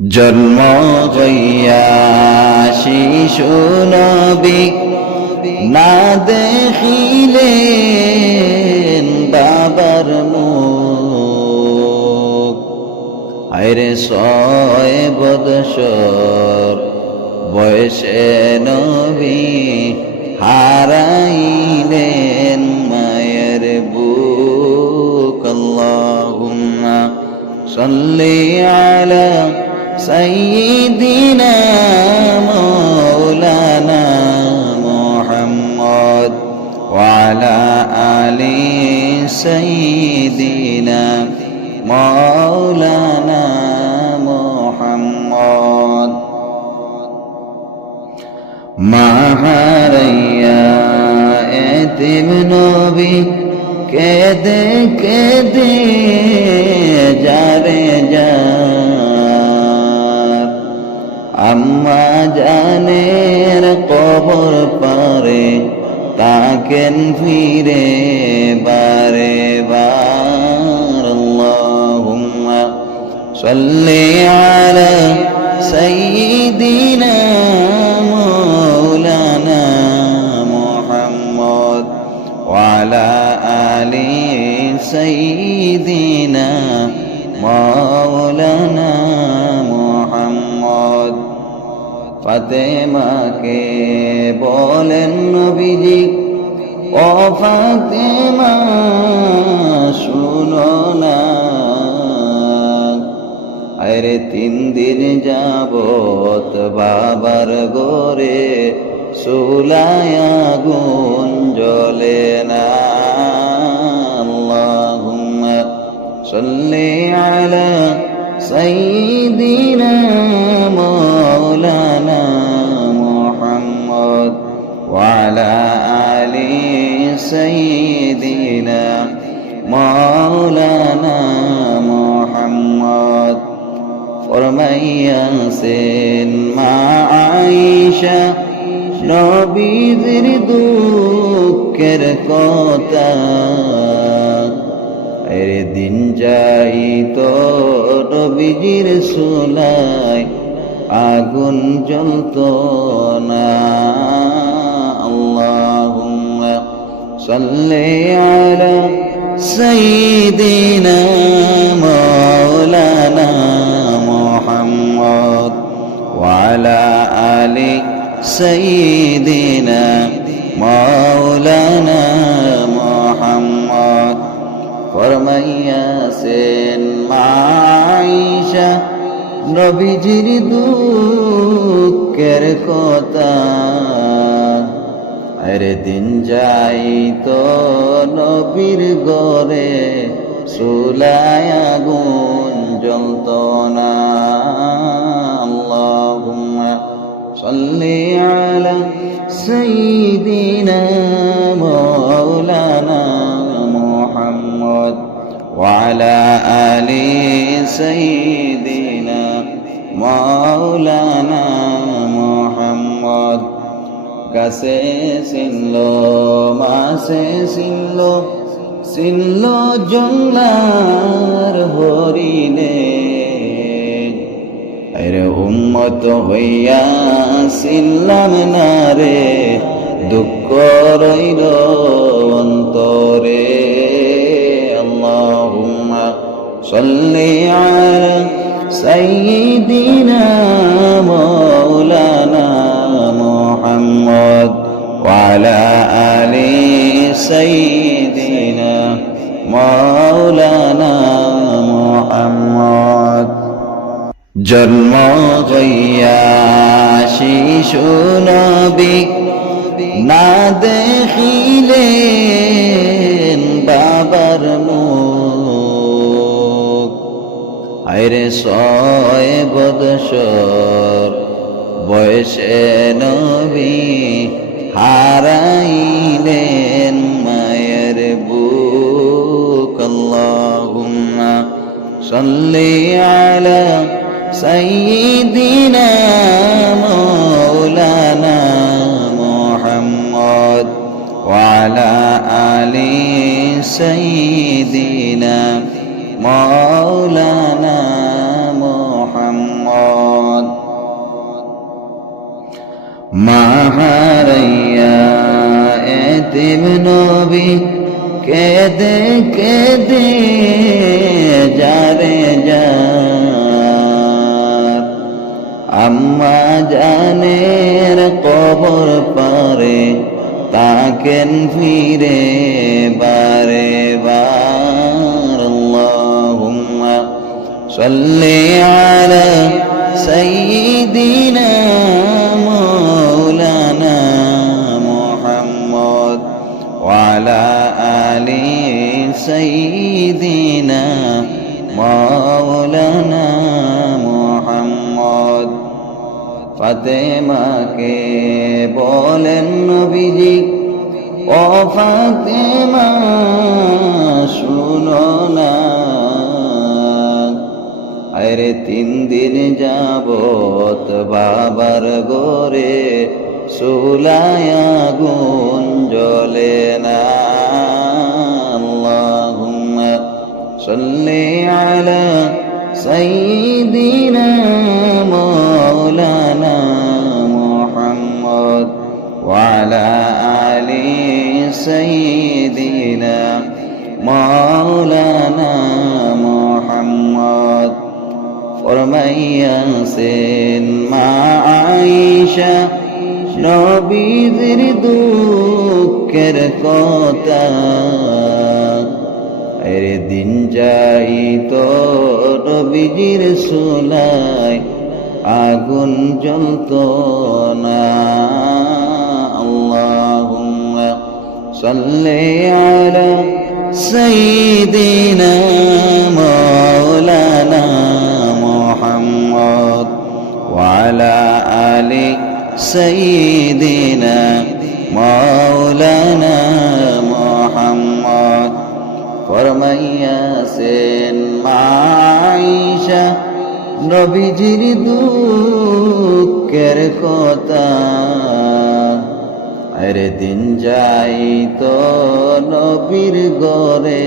জন্ম হইয়া শিশু নবী না দেখিলেন বাবার মুখ। আইরে ৬ বৎসর বয়সে নবী হারাইলেন মায়ের বুক। আল্লাহুম্মা সাল্লি আলা সাইয়্যিদিনা মাওলানা মুহাম্মদ ওয়া আলা আলি সাইয়্যিদিনা মাওলানা মুহাম্মদ। মা হারাইয়া এতিম নবী কেঁদে কেঁদে যারে যার, আম্মা জানের কবর পারে তাকেন ফিরে বারে বার। আল্লাহুম্মা সাল্লি আলা সাইয়্যিদিনা মাওলানা মুহাম্মদ ওয়া আলা আলি সাইয়্যিদিনা মাওলানা মুহাম্মদ। ফাতেমাকে বলেন নবীজি, ও ফাতেমা শুনো না, আরে ৩ দিন যাবত বাবার ঘরে চুলায় আগুন জ্বলে না। আল্লাহুম্মা সাল্লি আলা সাইয়্যিদিনা মাওলানা মুহাম্মদ ওয়া আলা আলি সাইয়্যিদিনা মাওলানা মুহাম্মদ। ফরমাইয়াছেন মা আয়েশা নবীর দুঃখের কথা, এরে দিন যাইতো নবীজির চুলায় আগুন জ্বলতো না। আল্লাহুম্মা সাল্লি আলা সাইয়্যিদিনা মাওলানা মুহাম্মদ ওয়া আলা আলি সাইয়্যিদিনা মাওলানা মুহাম্মদ। ফরমাইয়াছেন মা আয়েশা নবীজির দুঃখের কথা, আরে দিন যাইতো নবীর ঘরে চুলায় আগুন জ্বলতো না। আল্লাহুম্মা সাল্লি আলা সাইয়্যিদিনা মাওলানা মুহাম্মদ ওয়া আলা আলি সাইয়্যিদিনা মাওলানা মুহাম্মদ। গাছে চিনল মাছে চিনল, চিনল জঙ্গলার হরিণে, আরে উম্মত হইয়া চিনলাম না রে, দুঃখ রইল অন্তরে। আল্লাহুম্মা সাল্লি আলা সাইয়্যিদিনা মাওলানা মুহাম্মদ ওয়া আলা আলি সাইয়্যিদিনা মাওলানা মুহাম্মদ। জন্ম হইয়া শিশু নবী না দেখিলেন বাবার মুখ। আইরে ৬ বৎসর বয়সে নবী হারাইলেন মায়ের বুক। আল্লাহুম্মা সাল্লি আলা সাইয়্যিদিনা মাওলানা মুহাম্মদ ওয়া আলা আলি সাইয়্যিদিনা মাওলানা মুহাম্মদ। মা হারাইয়া এতিম নবী কেঁদে কেঁদে যারে যার আম্মা জানের কবর পারে তাকেন ফিরে বারে বার আল্লাহুম্মা সাল্লি আলা সাইয়্যিদিনা মাওলানা মুহাম্মদ ওয়া আলা আলি সাইয়্যিদিনা মাওলানা মুহাম্মদ ফাতেমাকে বলেন নবীজি ও ফাতেমা শুনো না আরে 3 দিন যাবত বাবার ঘরে চুলায় আগুন জ্বলে না আল্লাহুম্মা সাল্লি আলা সাইয়্যিদিনা মাওলানা মুহাম্মদ ওয়া আলা আলি সাইয়্যিদিনা মাওলানা মুহাম্মদ ফরমাইয়াছেন মা আয়েশা নবীর দুঃখের কথা এরে দিন যাইতো নবীজির চুলায় আগুন জ্বলতো না আল্লাহুম্মা সাল্লি আলা সাইয়্যিদিনা মাওলানা মুহাম্মদ ওয়া আলা আলি সাইয়্যিদিনা মাওলানা মুহাম্মদ ফরমাইয়াছেন মা আয়েশা নবীজির দুঃখের কথা আরে দিন যাইতো নবীর ঘরে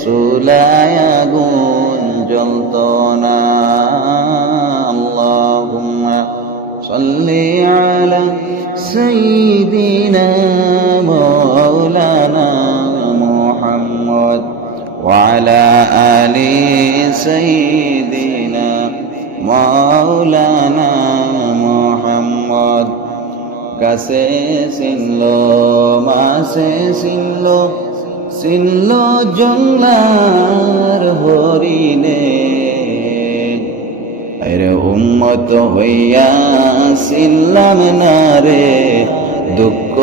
চুলায় আগুন জ্বলতো না আল্লাহুম্মা সাল্লি আলা সাইয়্যিদিনা মাওলানা মুহাম্মদ ওয়া আলা আলি সাইয়্যিদিনা মাওলানা মুহাম্মদ কাছে চিনল মাসে চিনল জঙ্গলার হরিণে আরে উম্মত হইয়া ছিলাম না রে দুঃখ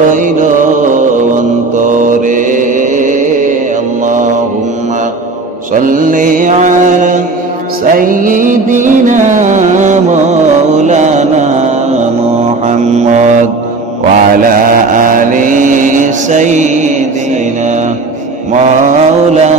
রইল অন্তরে আল্লাহুম্মা সাল্লি আলা সাইয়্যিদিনা মাওলানা মুহাম্মদ ওয়া আলা আলি সাইয়্যিদিনা মাওলানা